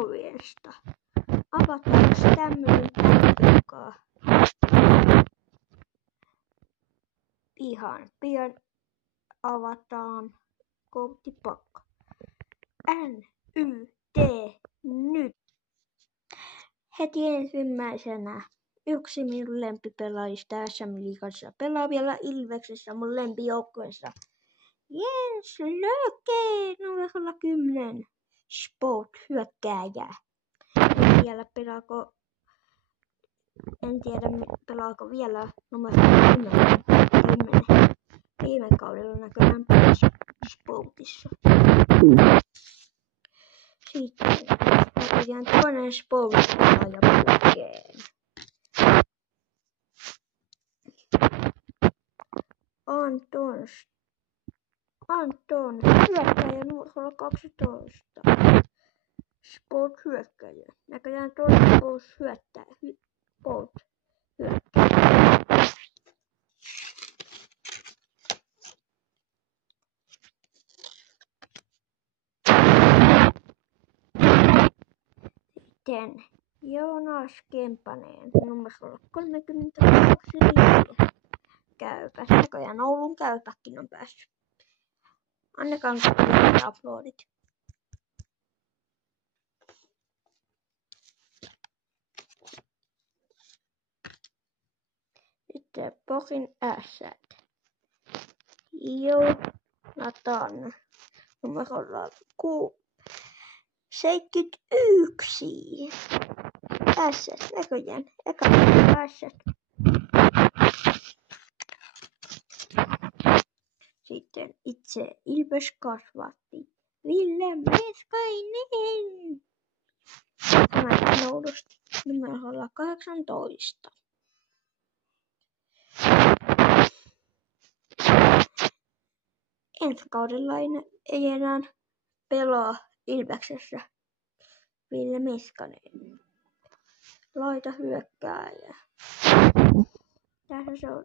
ovesta. Avataanko tämmöinen paikka? Ihan pian avataan kotipakka. NYT nyt. Heti ensimmäisenä yksi minun lempipelaajista SM-liigassa pelaa vielä Ilveksessä mun lempijoukkueessa. Jens Löke, numero 10, Sport-hyökkääjä. En tiedä pelaako vielä numero 10. Viime kaudella näköjään pelasi Sportissa. Sitten näköjään toinen Sport-pelaaja putkeen. Anton, hyökkääjä numero 12. Sport-hyökkääjä. Näköjään toinen Sport-hyökkääjä. Sitten Joonas Kempanen, numero 32. Käypä. Näköjään Oulun Käypäkin on päässyt. Annekaan kaikille aplodit. Sitten Porin ässät. Jonathan, numerolla 71. Ässät, näköjään. Eka ässät. Sitten itse Ilves kasvatti. Ville Meskainen. Tämä noudusti numerolla 18. Ensi kaudella ei enää pelaa Ilveksessä. Ville Meskainen. Laita hyökkääjä. Tässä se on